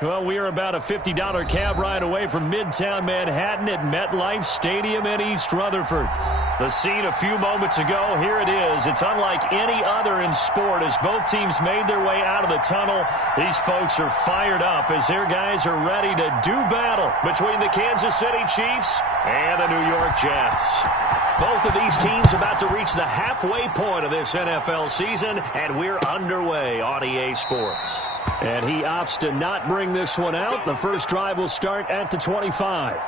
Well, we are about a $50 cab ride away from Midtown Manhattan at MetLife Stadium in East Rutherford. The scene a few moments ago, here it is. It's unlike any other in sport as both teams made their way out of the tunnel. These folks are fired up as their guys are ready to do battle between the Kansas City Chiefs and the New York Jets. Both of these teams about to reach the halfway point of this NFL season, and we're underway on EA Sports. And he opts to not bring this one out. The first drive will start at the 25.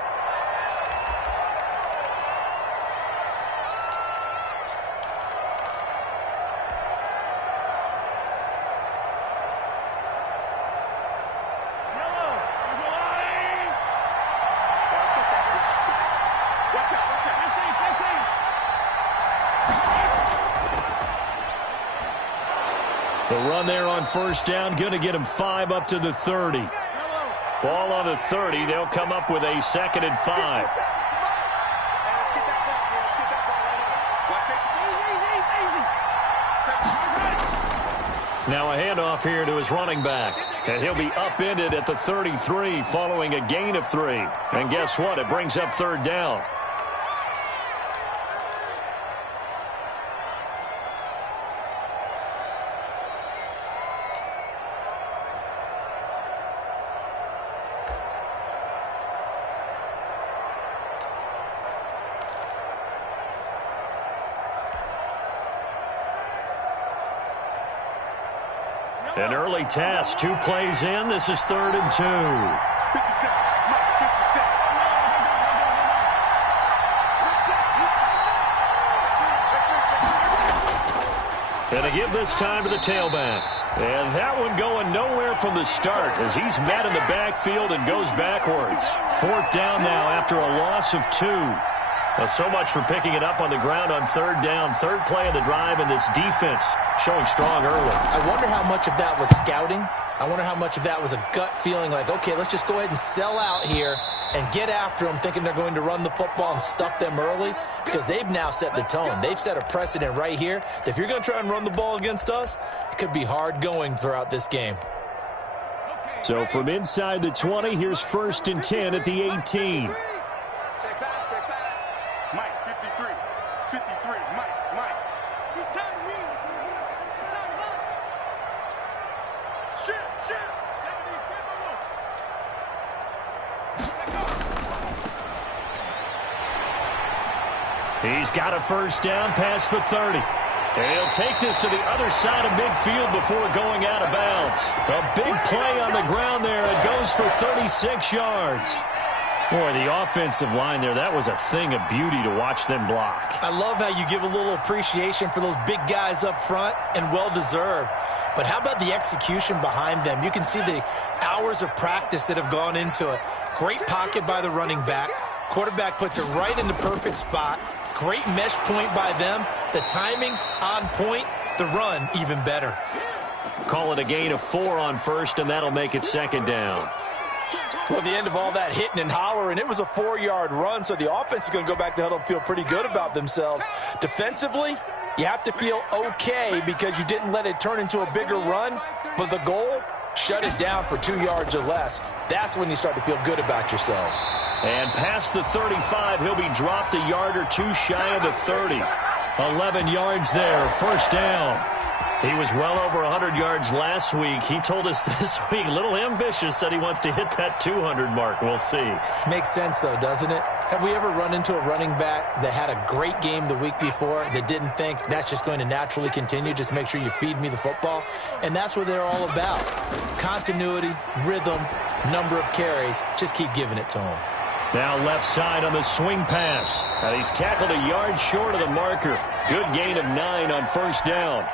The run there on first down, going to get him 5 up to the 30. Ball on the 30. They'll come up with a 2nd and 5. Now a handoff here to his running back. And he'll be upended at the 33 following a gain of 3. And guess what? It brings up 3rd down. An early task, 2 plays in. This is 3rd and 2. And to give this time to the tailback. And that one going nowhere from the start as he's met in the backfield and goes backwards. 4th down now after a loss of 2. Well, so much for picking it up on the ground on 3rd down. 3rd play of the drive, and this defense showing strong early. I wonder how much of that was scouting. I wonder how much of that was a gut feeling like, okay, let's just go ahead and sell out here and get after them, thinking they're going to run the football and stuff them early, because they've now set the tone. They've set a precedent right here that if you're going to try and run the ball against us, it could be hard going throughout this game. So from inside the 20, here's 1st and 10 at the 18. He's got a 1st down past the 30. And he'll take this to the other side of midfield before going out of bounds. A big play on the ground there. It goes for 36 yards. Boy, the offensive line there, that was a thing of beauty to watch them block. I love how you give a little appreciation for those big guys up front, and well-deserved. But how about the execution behind them? You can see the hours of practice that have gone into it. Great pocket by the running back. Quarterback puts it right in the perfect spot. Great mesh point by them. The timing on point. The run even better. Call it a gain of 4 on 1st, and that'll make it 2nd down. Well, the end of all that hitting and hollering, it was a 4-yard run, so the offense is going to go back to huddle and feel pretty good about themselves. Defensively, you have to feel okay because you didn't let it turn into a bigger run, but the goal, shut it down for 2 yards or less. That's when you start to feel good about yourselves. And past the 35, he'll be dropped a yard or 2 shy of the 30. 11 yards there, 1st down. He was well over 100 yards last week. He told us this week, a little ambitious, said he wants to hit that 200 mark. We'll see. Makes sense, though, doesn't it? Have we ever run into a running back that had a great game the week before that didn't think that's just going to naturally continue? Just make sure you feed me the football. And that's what they're all about. Continuity, rhythm, number of carries. Just keep giving it to him. Now left side on the swing pass. And he's tackled a yard short of the marker. Good gain of 9 on 1st down.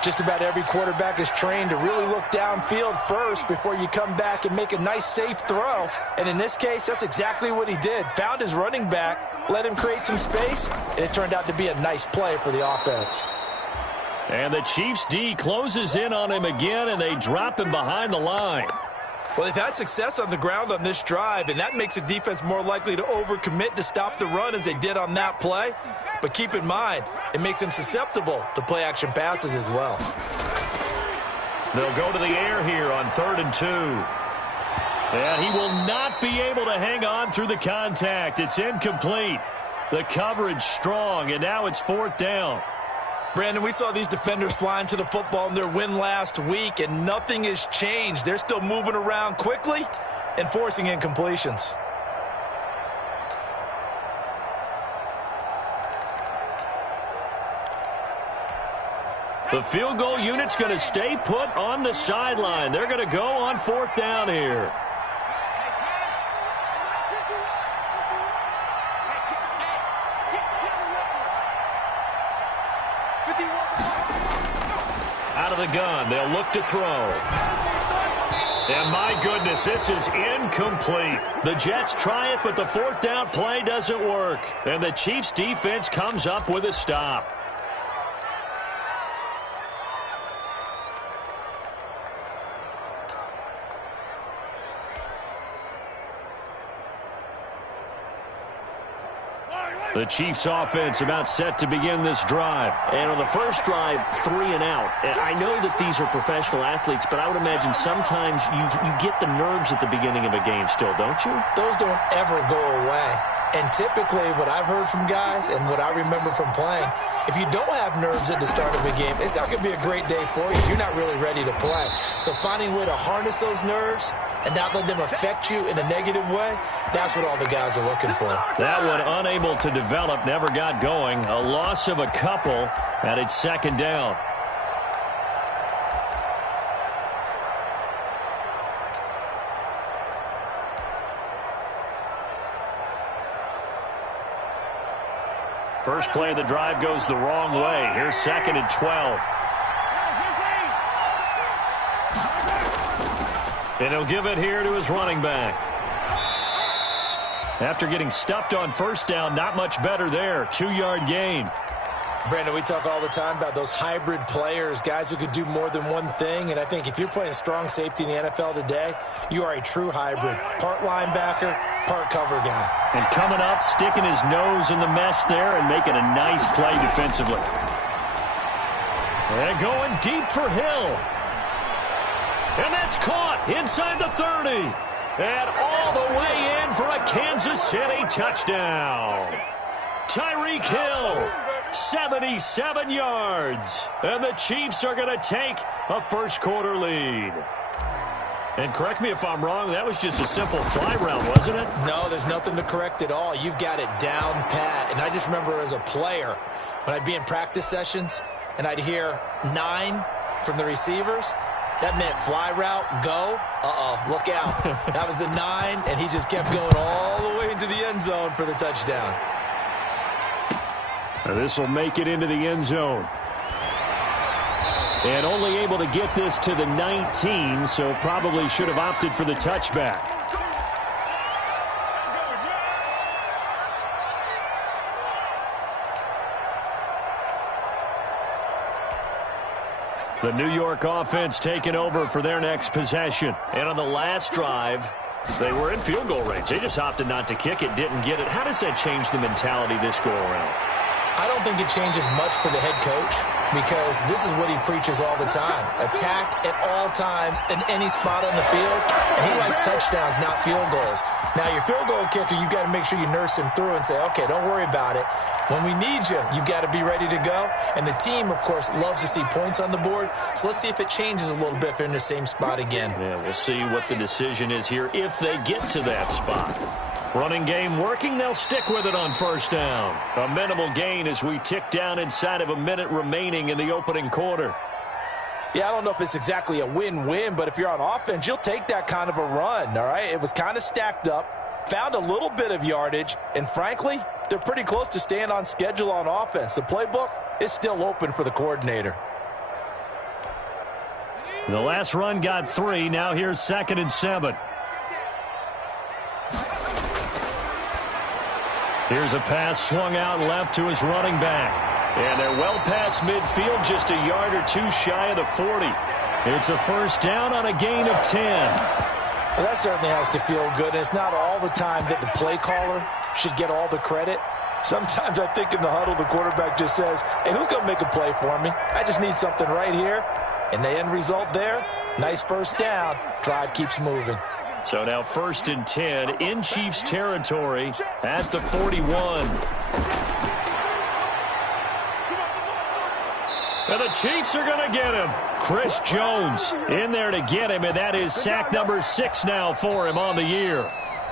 Just about every quarterback is trained to really look downfield first before you come back and make a nice, safe throw. And in this case, that's exactly what he did. Found his running back, let him create some space, and it turned out to be a nice play for the offense. And the Chiefs D closes in on him again, and they drop him behind the line. Well, they've had success on the ground on this drive, and that makes the defense more likely to overcommit to stop the run as they did on that play. But keep in mind, it makes them susceptible to play-action passes as well. They'll go to the air here on 3rd and 2. And he will not be able to hang on through the contact. It's incomplete. The coverage strong, and now it's 4th down. Brandon, we saw these defenders flying to the football in their win last week, and nothing has changed. They're still moving around quickly and forcing incompletions. The field goal unit's going to stay put on the sideline. They're going to go on 4th down here. Out of the gun, they'll look to throw. And my goodness, this is incomplete. The Jets try it, but the 4th down play doesn't work. And the Chiefs defense comes up with a stop. The Chiefs offense about set to begin this drive. And on the first drive, 3 and out. And I know that these are professional athletes, but I would imagine sometimes you get the nerves at the beginning of a game still, don't you? Those don't ever go away. And typically what I've heard from guys and what I remember from playing, if you don't have nerves at the start of a game, it's not going to be a great day for you. You're not really ready to play. So finding a way to harness those nerves and not let them affect you in a negative way, that's what all the guys are looking for. That one unable to develop, never got going. A loss of a couple, and it's 2nd down. First play of the drive goes the wrong way. Here's 2nd and 12. And he'll give it here to his running back. After getting stuffed on 1st down, not much better there. 2-yard gain. Brandon, we talk all the time about those hybrid players, guys who could do more than one thing. And I think if you're playing strong safety in the NFL today, you are a true hybrid. Part linebacker, part cover guy. And coming up, sticking his nose in the mess there and making a nice play defensively. And going deep for Hill. And that's caught inside the 30. And all the way in for a Kansas City touchdown. Tyreek Hill, 77 yards. And the Chiefs are going to take a first-quarter lead. And correct me if I'm wrong, that was just a simple fly route, wasn't it? No, there's nothing to correct at all. You've got it down pat. And I just remember as a player, when I'd be in practice sessions and I'd hear 9 from the receivers, that meant fly route, go. Look out. That was the 9, and he just kept going all the way into the end zone for the touchdown. This will make it into the end zone. And only able to get this to the 19, so probably should have opted for the touchback. The New York offense taking over for their next possession. And on the last drive, they were in field goal range. They just opted not to kick it, didn't get it. How does that change the mentality this go around? I don't think it changes much for the head coach because this is what he preaches all the time. Attack at all times in any spot on the field, and he likes touchdowns, not field goals. Now, your field goal kicker, you've got to make sure you nurse him through and say, okay, don't worry about it. When we need you, you've got to be ready to go. And the team, of course, loves to see points on the board. So let's see if it changes a little bit if they're in the same spot again. Yeah, we'll see what the decision is here if they get to that spot. Running game working, they'll stick with it on 1st down. A minimal gain as we tick down inside of a minute remaining in the opening quarter. Yeah, I don't know if it's exactly a win-win, but if you're on offense, you'll take that kind of a run, all right? It was kind of stacked up, found a little bit of yardage, and frankly, they're pretty close to staying on schedule on offense. The playbook is still open for the coordinator. The last run got 3. Now here's 2nd and 7. Here's a pass swung out left to his running back. And they're well past midfield, just a yard or 2 shy of the 40. It's a 1st down on a gain of 10. Well, that certainly has to feel good. It's not all the time that the play caller should get all the credit. Sometimes I think in the huddle, the quarterback just says, hey, who's going to make a play for me? I just need something right here. And the end result there, nice 1st down. Drive keeps moving. So now 1st and 10 in Chiefs territory at the 41. And the Chiefs are going to get him. Chris Jones in there to get him, and that is sack number 6 now for him on the year.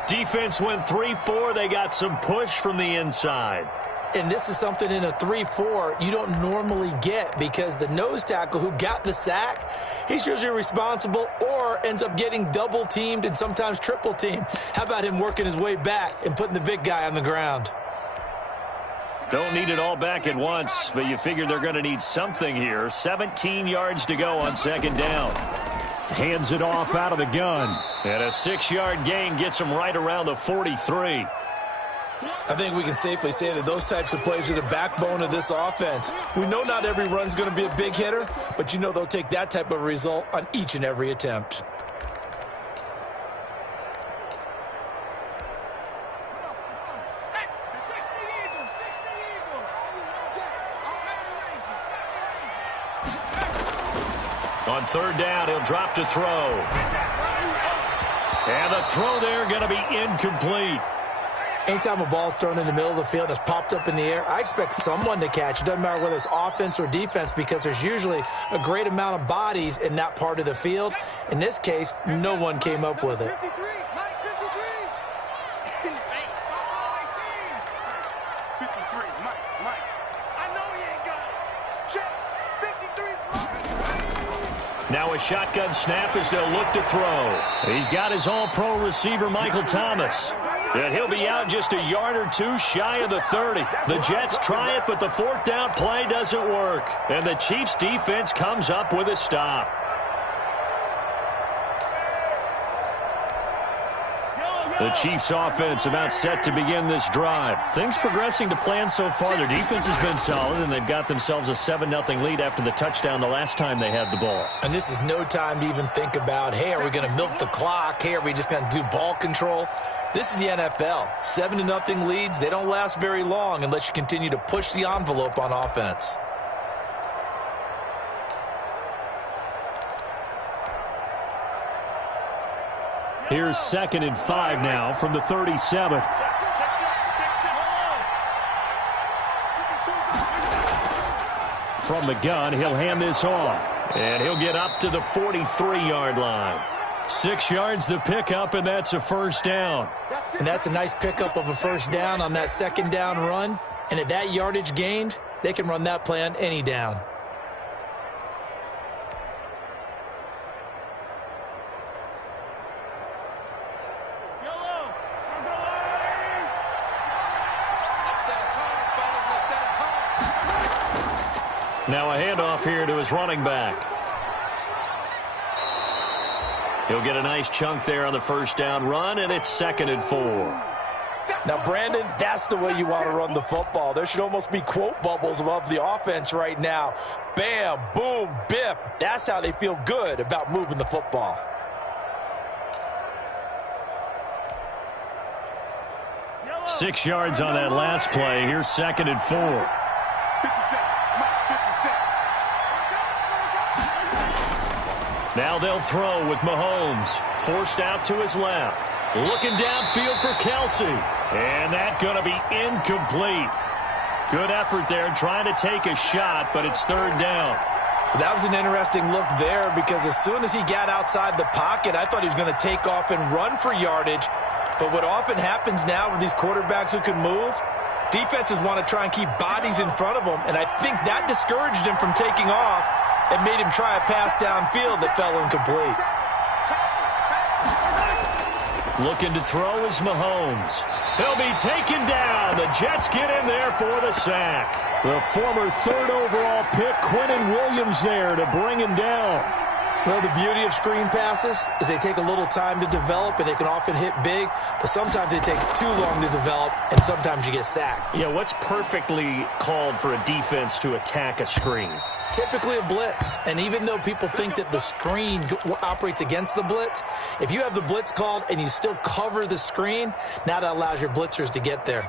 Defense went 3-4. They got some push from the inside. And this is something in a 3-4 you don't normally get, because the nose tackle who got the sack, he's usually responsible or ends up getting double-teamed and sometimes triple-teamed. How about him working his way back and putting the big guy on the ground? Don't need it all back at once, but you figure they're going to need something here. 17 yards to go on 2nd down. Hands it off out of the gun. And a 6-yard gain gets him right around the 43. I think we can safely say that those types of plays are the backbone of this offense. We know not every run's going to be a big hitter, but you know they'll take that type of result on each and every attempt. On 3rd down, he'll drop to throw. And the throw there going to be incomplete. Anytime a ball's thrown in the middle of the field and it's popped up in the air, I expect someone to catch. It doesn't matter whether it's offense or defense, because there's usually a great amount of bodies in that part of the field. In this case, no one came up with it. Now a shotgun snap as they'll look to throw. He's got his all-pro receiver, Michael Thomas. And he'll be out just a yard or two shy of the 30. The Jets try it, but the 4th down play doesn't work. And the Chiefs defense comes up with a stop. The Chiefs offense about set to begin this drive. Things progressing to plan so far. Their defense has been solid, and they've got themselves a 7-0 lead after the touchdown the last time they had the ball. And this is no time to even think about, hey, are we going to milk the clock? Hey, are we just going to do ball control? This is the NFL. 7-0 leads, they don't last very long unless you continue to push the envelope on offense. Here's 2nd and 5 now from the 37. From the gun, he'll hand this off. And he'll get up to the 43-yard line. 6 yards the pickup, and that's a 1st down. And that's a nice pickup of a 1st down on that 2nd down run. And at that yardage gained, they can run that play on any down. Now a handoff here to his running back. He'll get a nice chunk there on the 1st down run, and it's 2nd and 4. Now, Brandon, that's the way you want to run the football. There should almost be quote bubbles above the offense right now. Bam, boom, biff. That's how they feel good about moving the football. Six yards on that last play. Here's 2nd and 4. 50 Now they'll throw with Mahomes. Forced out to his left. Looking downfield for Kelsey. And that's going to be incomplete. Good effort there trying to take a shot, but it's 3rd down. That was an interesting look there, because as soon as he got outside the pocket, I thought he was going to take off and run for yardage. But what often happens now with these quarterbacks who can move, defenses want to try and keep bodies in front of them, and I think that discouraged him from taking off and made him try a pass downfield that fell incomplete. Looking to throw is Mahomes. He'll be taken down. The Jets get in there for the sack. The former 3rd overall pick, Quinnen Williams, there to bring him down. Well, the beauty of screen passes is they take a little time to develop, and they can often hit big, but sometimes they take too long to develop, and sometimes you get sacked. Yeah, what's perfectly called for a defense to attack a screen? Typically a blitz, and even though people think that the screen operates against the blitz, if you have the blitz called and you still cover the screen, now that allows your blitzers to get there.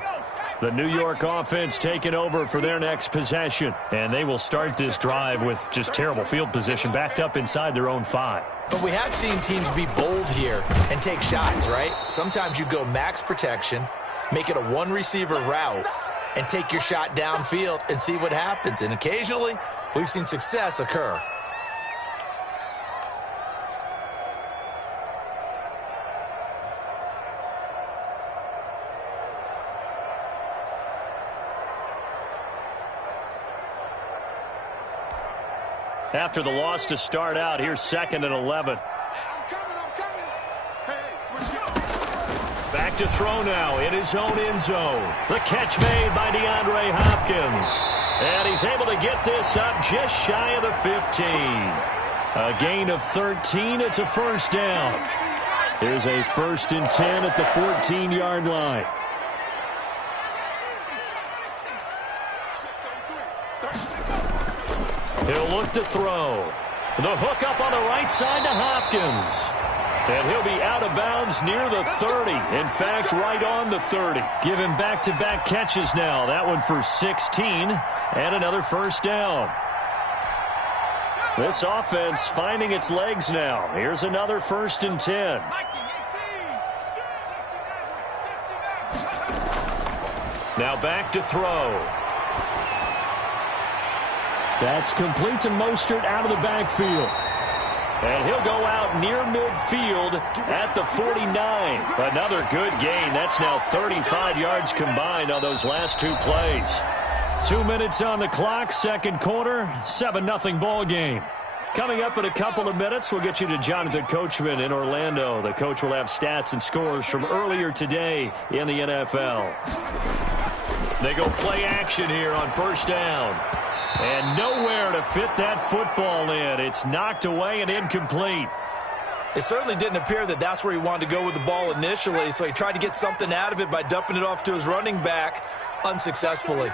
The New York offense taking over for their next possession. And they will start this drive with just terrible field position, backed up inside their own 5. But we have seen teams be bold here and take shots, right? Sometimes you go max protection, make it a one-receiver route, and take your shot downfield and see what happens. And occasionally, we've seen success occur. After the loss to start out, here's 2nd and 11. Back to throw now in his own end zone. The catch made by DeAndre Hopkins. And he's able to get this up just shy of the 15. A gain of 13. It's a first down. Here's a 1st and 10 at the 14-yard line. He'll look to throw. The hook up on the right side to Hopkins. And he'll be out of bounds near the 30. In fact, right on the 30. Give him back-to-back catches now. That one for 16 and another first down. This offense finding its legs now. Here's another 1st and 10. Now back to throw. That's complete to Mostert out of the backfield. And he'll go out near midfield at the 49. Another good gain. That's now 35 yards combined on those last 2 plays. 2 minutes on the clock, 2nd quarter, 7-0 ball game. Coming up in a couple of minutes, we'll get you to Jonathan Coachman in Orlando. The coach will have stats and scores from earlier today in the NFL. They go play action here on 1st down. And nowhere to fit that football in. It's knocked away and incomplete. It certainly didn't appear that that's where he wanted to go with the ball initially, so he tried to get something out of it by dumping it off to his running back unsuccessfully.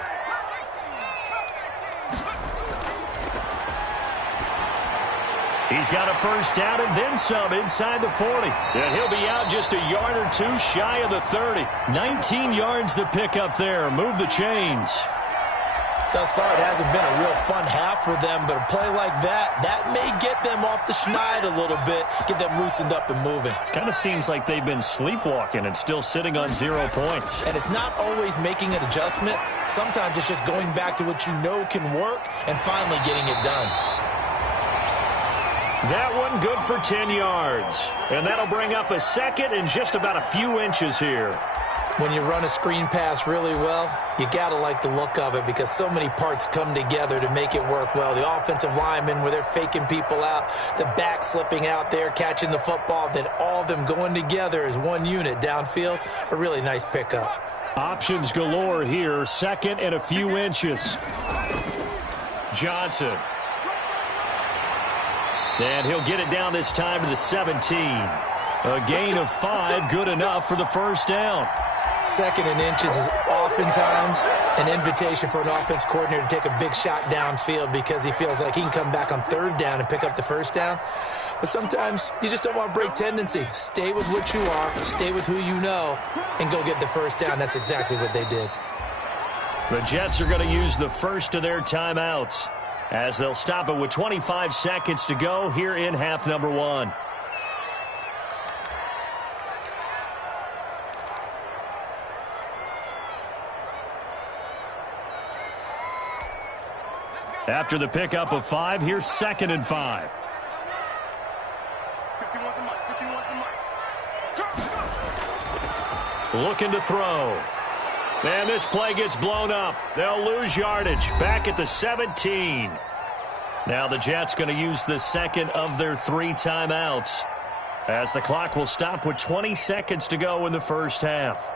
He's got a first down and then some inside the 40. And he'll be out just a yard or 2 shy of the 30. 19 yards to pick up there. Move the chains. Thus far, it hasn't been a real fun half for them, but a play like that may get them off the schneid a little bit, get them loosened up and moving. Kind of seems like they've been sleepwalking and still sitting on 0 points. And it's not always making an adjustment. Sometimes it's just going back to what you know can work and finally getting it done. That one good for 10 yards. And that'll bring up a 2nd and just about a few inches here. When you run a screen pass really well, you got to like the look of it because so many parts come together to make it work well. The offensive linemen, where they're faking people out, the back slipping out there, catching the football, then all of them going together as one unit downfield. A really nice pickup. Options galore here. 2nd and a few inches. Johnson. And he'll get it down this time to the 17. A gain of 5, good enough for the first down. 2nd and inches is oftentimes an invitation for an offense coordinator to take a big shot downfield because he feels like he can come back on 3rd down and pick up the first down. But sometimes you just don't want to break tendency. Stay with what you are, stay with who you know, and go get the first down. That's exactly what they did. The Jets are going to use the first of their timeouts as they'll stop it with 25 seconds to go here in half number 1. After the pickup of 5, here's 2nd and 5. Looking to throw. And this play gets blown up. They'll lose yardage back at the 17. Now the Jets going to use the 2nd of their 3 timeouts as the clock will stop with 20 seconds to go in the first half.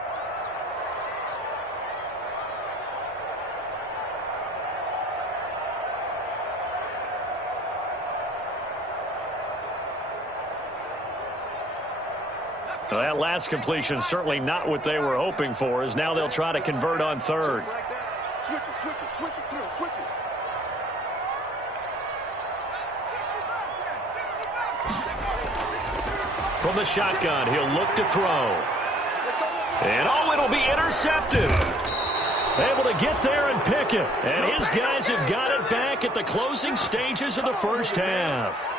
Well, that last completion certainly not what they were hoping for, as now they'll try to convert on 3rd. Switch it, come on, switch it. From the shotgun, he'll look to throw. And oh, it'll be intercepted. able to get there and pick it. And his guys have got it back at the closing stages of the first half.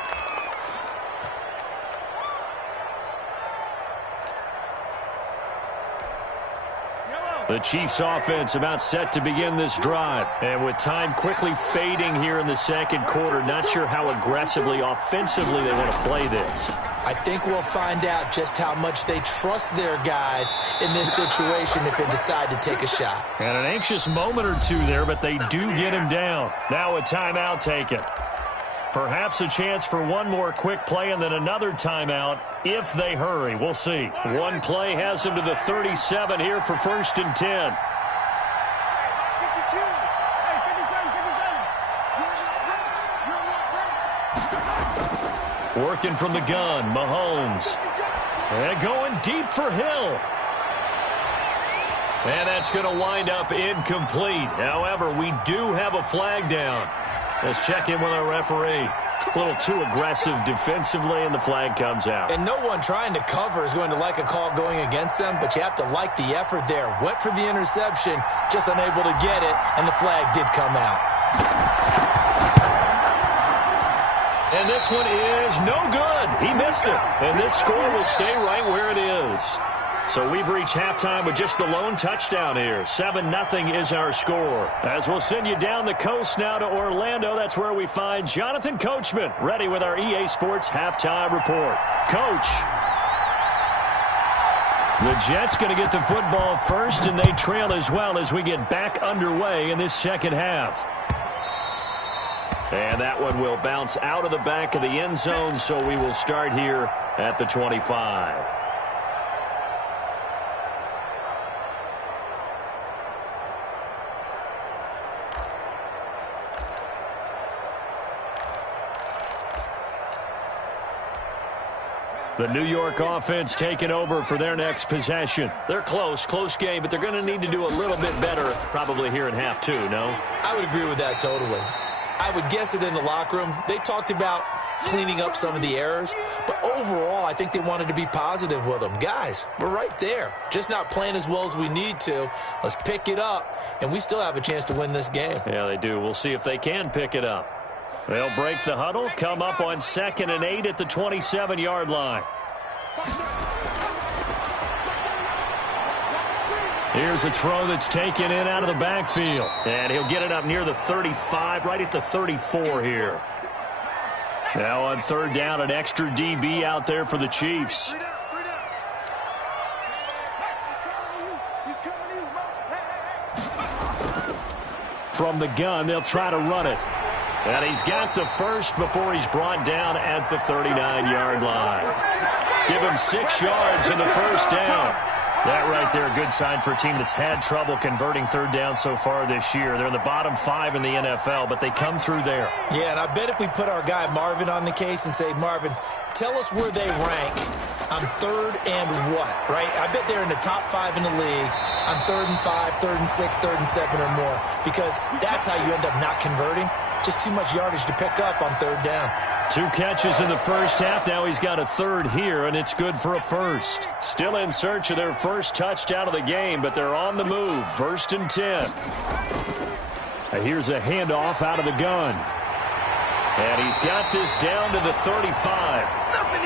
The Chiefs offense about set to begin this drive. And with time quickly fading here in the second quarter, not sure how aggressively, offensively they want to play this. I think we'll find out just how much they trust their guys in this situation if they decide to take a shot. And an anxious moment or two there, but they do get him down. Now a timeout taken. Perhaps a chance for one more quick play and then another timeout if they hurry. We'll see. One play has them to the 37 here for 1st and 10. Working from the gun, Mahomes. And going deep for Hill. And that's going to wind up incomplete. However, we do have a flag down. Let's check in with our referee. A little too aggressive defensively, and the flag comes out. And no one trying to cover is going to like a call going against them, but you have to like the effort there. Went for the interception, just unable to get it, and the flag did come out. And this one is no good. He missed it. And this score will stay right where it is. So we've reached halftime with just the lone touchdown here. 7-0 is our score. As we'll send you down the coast now to Orlando, that's where we find Jonathan Coachman, ready with our EA Sports halftime report. Coach. The Jets going to get the football first, and they trail as well as we get back underway in this second half. And that one will bounce out of the back of the end zone, so we will start here at the 25. The New York offense taking over for their next possession. They're close game, but they're going to need to do a little bit better probably here in half two, no? I would agree with that totally. I would guess it in the locker room. They talked about cleaning up some of the errors, but overall, I think they wanted to be positive with them. Guys, we're right there. Just not playing as well as we need to. Let's pick it up, and we still have a chance to win this game. Yeah, they do. We'll see if they can pick it up. They'll break the huddle, come up on 2nd and 8 at the 27-yard line. Here's a throw that's taken in out of the backfield. And he'll get it up near the 35, right at the 34 here. Now on 3rd down, an extra DB out there for the Chiefs. From the gun, they'll try to run it. And he's got the first before he's brought down at the 39-yard line. Give him 6 yards in the first down. That right there, a good sign for a team that's had trouble converting 3rd down so far this year. They're in the bottom 5 in the NFL, but they come through there. Yeah, and I bet if we put our guy Marvin on the case and say, Marvin, tell us where they rank on 3rd and what, right? I bet they're in the top 5 in the league on 3rd and 5, 3rd and 6, 3rd and 7 or more, because that's how you end up not converting. Just too much yardage to pick up on 3rd down. 2 catches in the first half. Now he's got a 3rd here, and it's good for a first. Still in search of their first touchdown of the game, but they're on the move. 1st and 10. And here's a handoff out of the gun. And he's got this down to the 35.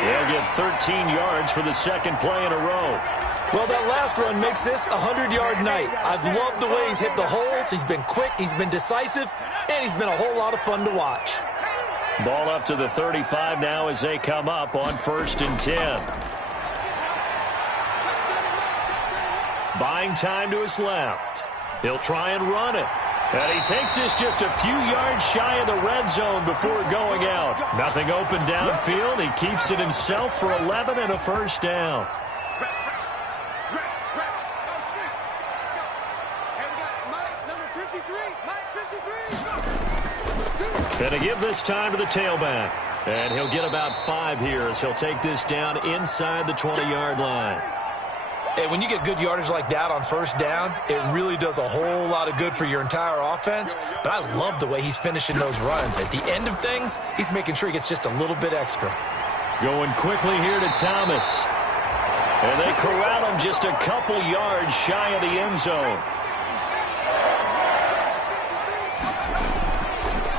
They'll get 13 yards for the second play in a row. Well, that last run makes this a 100-yard night. I've loved the way he's hit the holes. He's been quick. He's been decisive. And he's been a whole lot of fun to watch. Ball up to the 35 now as they come up on 1st and 10. Buying time to his left. He'll try and run it. And he takes this just a few yards shy of the red zone before going out. Nothing open downfield. He keeps it himself for 11 and a first down. Going to give this time to the tailback. And he'll get about 5 here as he'll take this down inside the 20-yard line. And when you get good yardage like that on 1st down, it really does a whole lot of good for your entire offense. But I love the way he's finishing those runs. At the end of things, he's making sure he gets just a little bit extra. Going quickly here to Thomas. And they corral him just a couple yards shy of the end zone.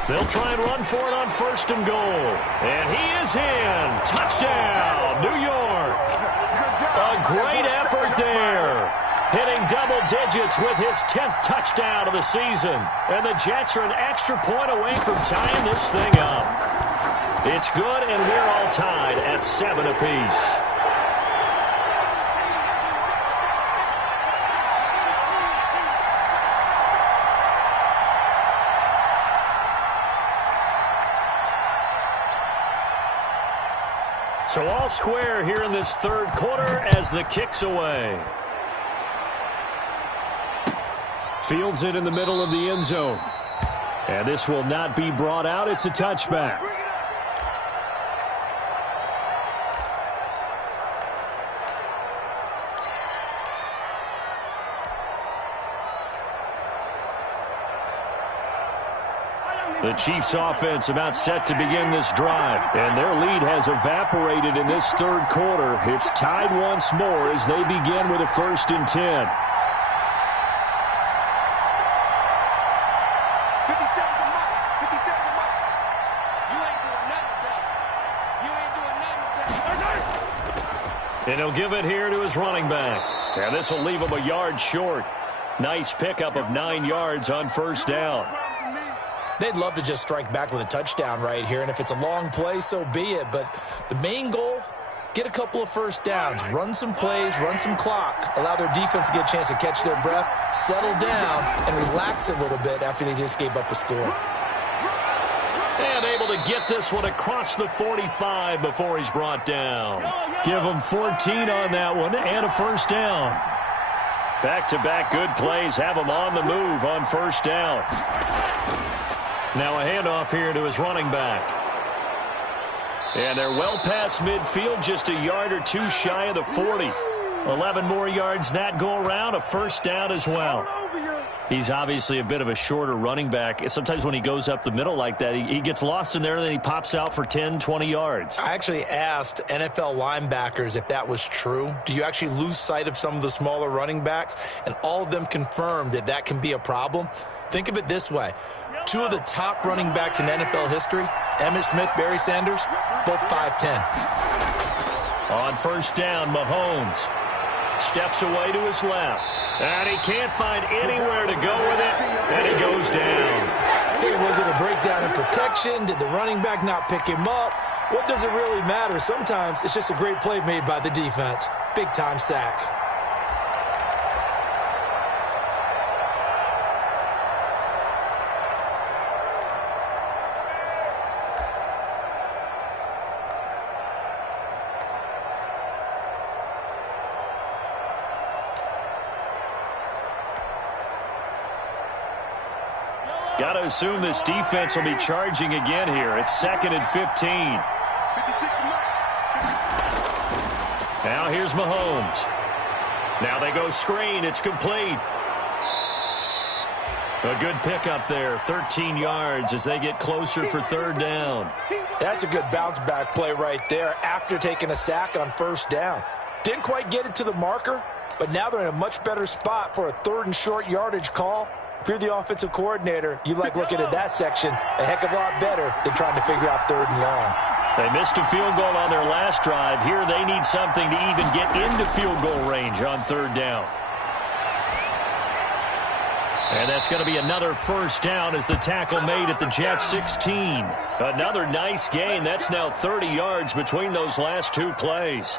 They'll try and run for it on 1st and goal. And he is in. Touchdown, New York. A great effort there. Hitting double digits with his 10th touchdown of the season. And the Jets are an extra point away from tying this thing up. It's good, and we're all tied at 7 apiece. So all square here in this 3rd quarter as the kick's away. Fields it in the middle of the end zone. And this will not be brought out. It's a touchback. The Chiefs offense about set to begin this drive, and their lead has evaporated in this 3rd quarter. It's tied once more as they begin with a 1st and 10. 57 to Mike. 57 to Mike. You ain't doing nothing today. You ain't doing nothing today. And he'll give it here to his running back. And this will leave him a yard short. Nice pickup of 9 yards on 1st down. They'd love to just strike back with a touchdown right here, and if it's a long play, so be it. But the main goal, get a couple of 1st downs, run some plays, run some clock, allow their defense to get a chance to catch their breath, settle down, and relax a little bit after they just gave up a score. And able to get this one across the 45 before he's brought down. Give him 14 on that one and a 1st down. Back-to-back good plays have him on the move on 1st down. Now a handoff here to his running back. And they're well past midfield, just a yard or 2 shy of the 40. 11 more yards that go around, a 1st down as well. He's obviously a bit of a shorter running back. Sometimes when he goes up the middle like that, he gets lost in there, and then he pops out for 10, 20 yards. I actually asked NFL linebackers if that was true. Do you actually lose sight of some of the smaller running backs? And all of them confirmed that that can be a problem. Think of it this way. 2 of the top running backs in NFL history, Emmitt Smith, Barry Sanders, both 5'10". On 1st down, Mahomes steps away to his left. And he can't find anywhere to go with it, and he goes down. Hey, was it a breakdown in protection? Did the running back not pick him up? What does it really matter? Sometimes it's just a great play made by the defense. Big-time sack. Got to assume this defense will be charging again here. It's 2nd and 15. Now here's Mahomes. Now they go screen. It's complete. A good pickup there. 13 yards as they get closer for 3rd down. That's a good bounce-back play right there after taking a sack on 1st down. Didn't quite get it to the marker, but now they're in a much better spot for a 3rd and short yardage call. If you're the offensive coordinator, you like looking at that section a heck of a lot better than trying to figure out 3rd and long. They missed a field goal on their last drive. Here they need something to even get into field goal range on 3rd down. And that's going to be another 1st down as the tackle made at the Jets 16. Another nice gain. That's now 30 yards between those last 2 plays.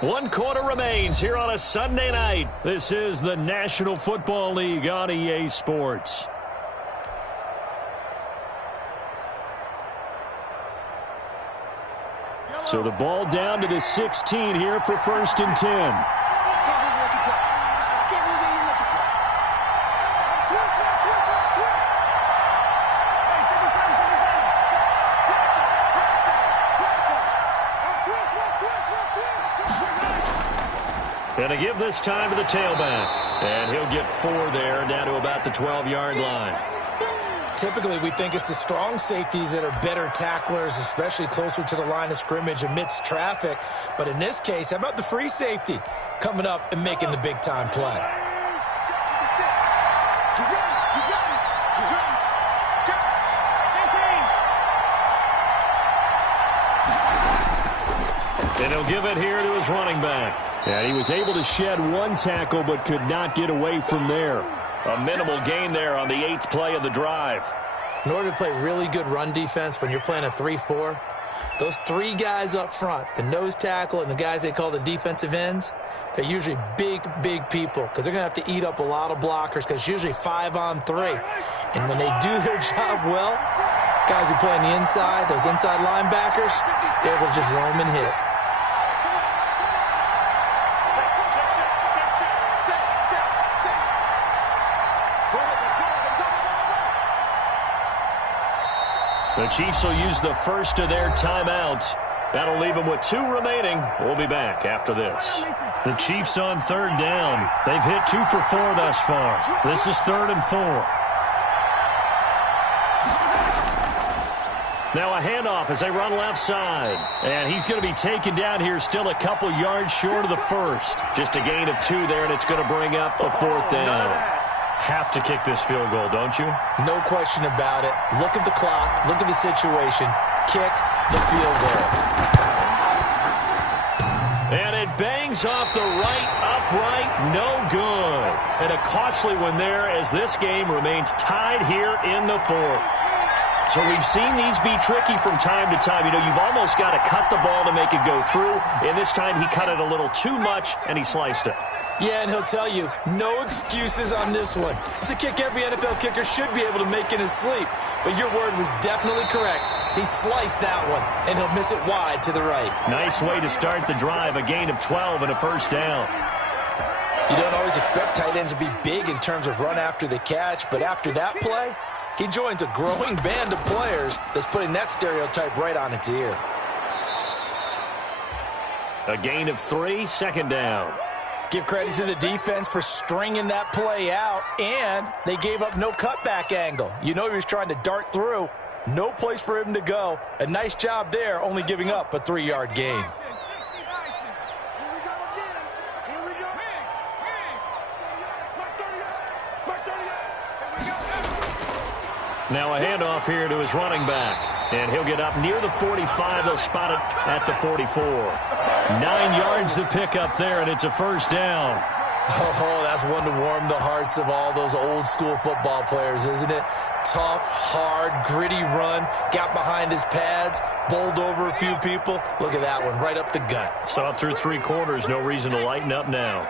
One quarter remains here on a Sunday night. This is the National Football League on EA Sports. So the ball down to the 16 here for 1st and 10. And to give this time to the tailback. And he'll get 4 there, down to about the 12-yard line. Typically, we think it's the strong safeties that are better tacklers, especially closer to the line of scrimmage amidst traffic. But in this case, how about the free safety coming up and making the big-time play? And he'll give it here to his running back. And he was able to shed one tackle but could not get away from there. A minimal gain there on the 8th play of the drive. In order to play really good run defense when you're playing a 3-4, those 3 guys up front, the nose tackle and the guys they call the defensive ends, they're usually big, big people because they're going to have to eat up a lot of blockers because it's usually 5-on-3. And when they do their job well, guys who play on the inside, those inside linebackers, they're able to just roam and hit. The Chiefs will use the first of their timeouts. That'll leave them with 2 remaining. We'll be back after this. The Chiefs on 3rd down. They've hit 2 for 4 thus far. This is 3rd and 4. Now a handoff as they run left side. And he's going to be taken down here still a couple yards short of the first. Just a gain of 2 there, and it's going to bring up a 4th down. Have to kick this field goal, don't you? No question about it. Look at the clock. Look at the situation. Kick the field goal. And it bangs off the right upright. No good. And a costly one there as this game remains tied here in the 4th. So we've seen these be tricky from time to time. You know, you've almost got to cut the ball to make it go through. And this time he cut it a little too much, and he sliced it. Yeah, and he'll tell you, no excuses on this one. It's a kick every NFL kicker should be able to make in his sleep. But your word was definitely correct. He sliced that one, and he'll miss it wide to the right. Nice way to start the drive, a gain of 12 and a 1st down. You don't always expect tight ends to be big in terms of run after the catch, but after that play, he joins a growing band of players that's putting that stereotype right on its ear. A gain of 3, 2nd down. Give credit to the defense for stringing that play out, and they gave up no cutback angle. You know he was trying to dart through. No place for him to go. A nice job there, only giving up a 3-yard gain. Now a handoff here to his running back. And he'll get up near the 45. They'll spot it at the 44. 9 yards to pick up there, and it's a 1st down. Oh, that's one to warm the hearts of all those old-school football players, isn't it? Tough, hard, gritty run. Got behind his pads, bowled over a few people. Look at that one, right up the gut. Saw through 3 quarters. No reason to lighten up now.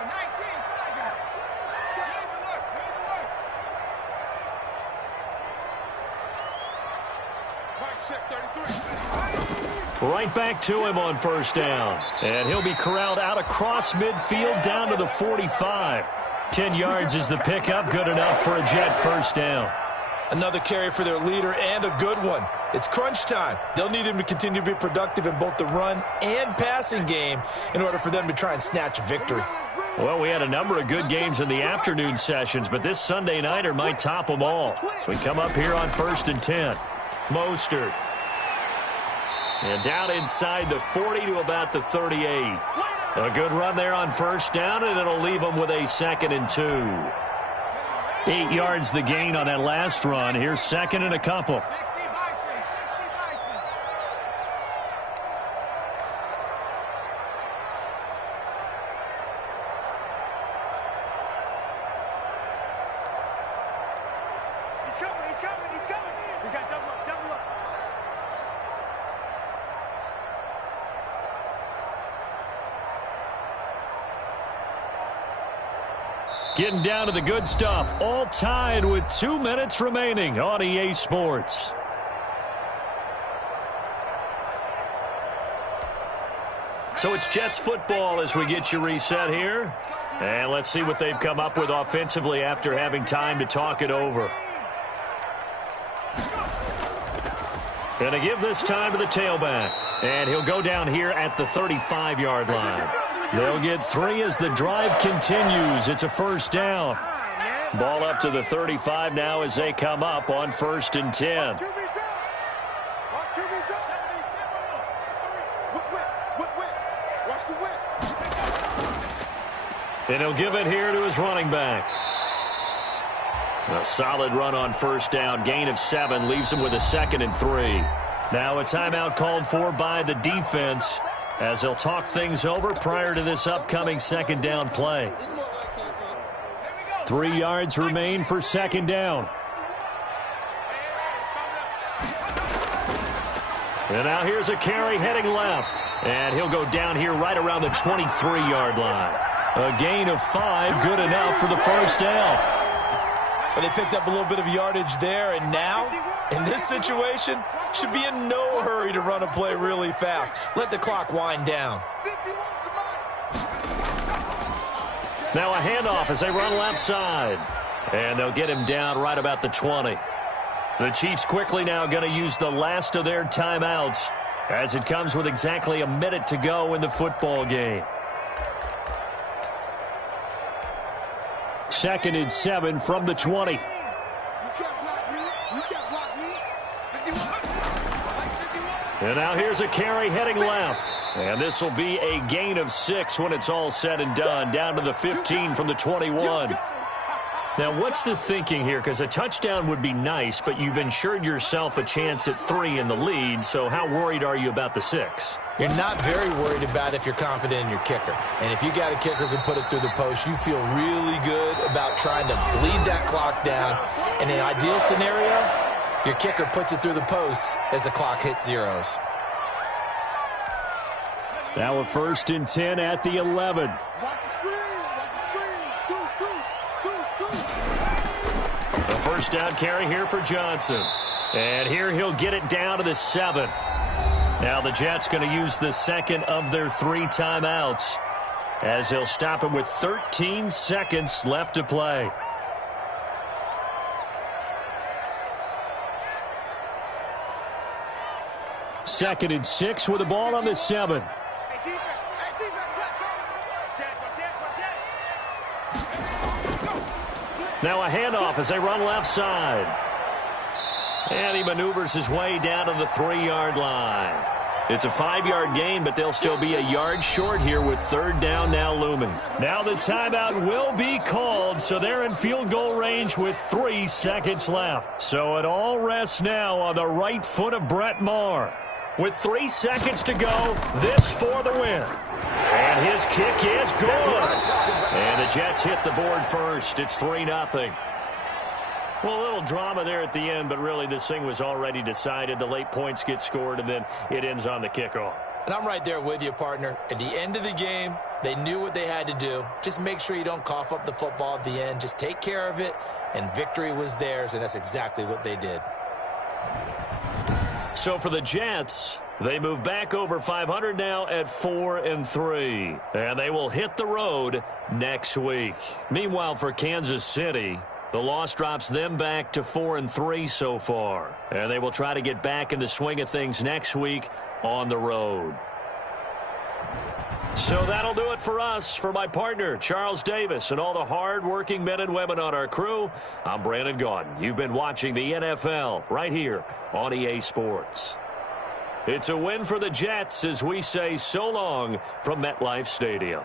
Right back to him on 1st down. And he'll be corralled out across midfield down to the 45. 10 yards is the pickup. Good enough for a Jet 1st down. Another carry for their leader and a good one. It's crunch time. They'll need him to continue to be productive in both the run and passing game in order for them to try and snatch a victory. Well, we had a number of good games in the afternoon sessions, but this Sunday nighter might top them all. So we come up here on 1st and 10. Mostert. And down inside the 40 to about the 38. A good run there on 1st down, and it'll leave them with a 2nd and 2. 8 yards the gain on that last run. Here's 2nd and a couple. He's coming. We got double up. Getting down to the good stuff. All tied with 2 minutes remaining on EA Sports. So it's Jets football as we get you reset here. And let's see what they've come up with offensively after having time to talk it over. Going to give this time to the tailback. And he'll go down here at the 35-yard line. They'll get 3 as the drive continues. It's a 1st down. Ball up to the 35 now as they come up on 1st and 10. And he'll give it here to his running back. A solid run on 1st down. Gain of 7 leaves him with a 2nd and 3. Now a timeout called for by the defense as they'll talk things over prior to this upcoming 2nd down play. 3 yards remain for 2nd down. And now here's a carry heading left. And he'll go down here right around the 23-yard line. A gain of 5, good enough for the 1st down. But they picked up a little bit of yardage there, and now, in this situation, should be in no hurry to run a play really fast. Let the clock wind down. Now a handoff as they run left side. And they'll get him down right about the 20. The Chiefs quickly now going to use the last of their timeouts as it comes with exactly a minute to go in the football game. 2nd and 7 from the 20. And now here's a carry heading left. And this will be a gain of 6 when it's all said and done. Down to the 15 from the 21. Now, what's the thinking here? Because a touchdown would be nice, but you've ensured yourself a chance at 3 in the lead. So how worried are you about the 6? You're not very worried about if you're confident in your kicker. And if you got a kicker who can put it through the post, you feel really good about trying to bleed that clock down. In an ideal scenario, your kicker puts it through the post as the clock hits zeros. Now a 1st and 10 at the 11. The 1st down carry here for Johnson. And here he'll get it down to the 7. Now the Jets going to use the 2nd of their 3 timeouts as they'll stop him with 13 seconds left to play. Second and 6 with the ball on the 7. Now a handoff as they run left side. And he maneuvers his way down to the 3-yard line. It's a 5-yard gain, but they'll still be a yard short here with 3rd down now looming. Now the timeout will be called, so they're in field goal range with 3 seconds left. So it all rests now on the right foot of Brett Maher. With 3 seconds to go, this for the win. And his kick is good. And the Jets hit the board first. It's 3-0. Well, a little drama there at the end, but really this thing was already decided. The late points get scored, and then it ends on the kickoff. And I'm right there with you, partner. At the end of the game, they knew what they had to do. Just make sure you don't cough up the football at the end. Just take care of it, and victory was theirs, and that's exactly what they did. So for the Jets, they move back over 500 now at 4-3. And they will hit the road next week. Meanwhile, for Kansas City, the loss drops them back to 4-3 so far. And they will try to get back in the swing of things next week on the road. So that'll do it for us. For my partner, Charles Davis, and all the hard-working men and women on our crew, I'm Brandon Gaudin. You've been watching the NFL right here on EA Sports. It's a win for the Jets as we say so long from MetLife Stadium.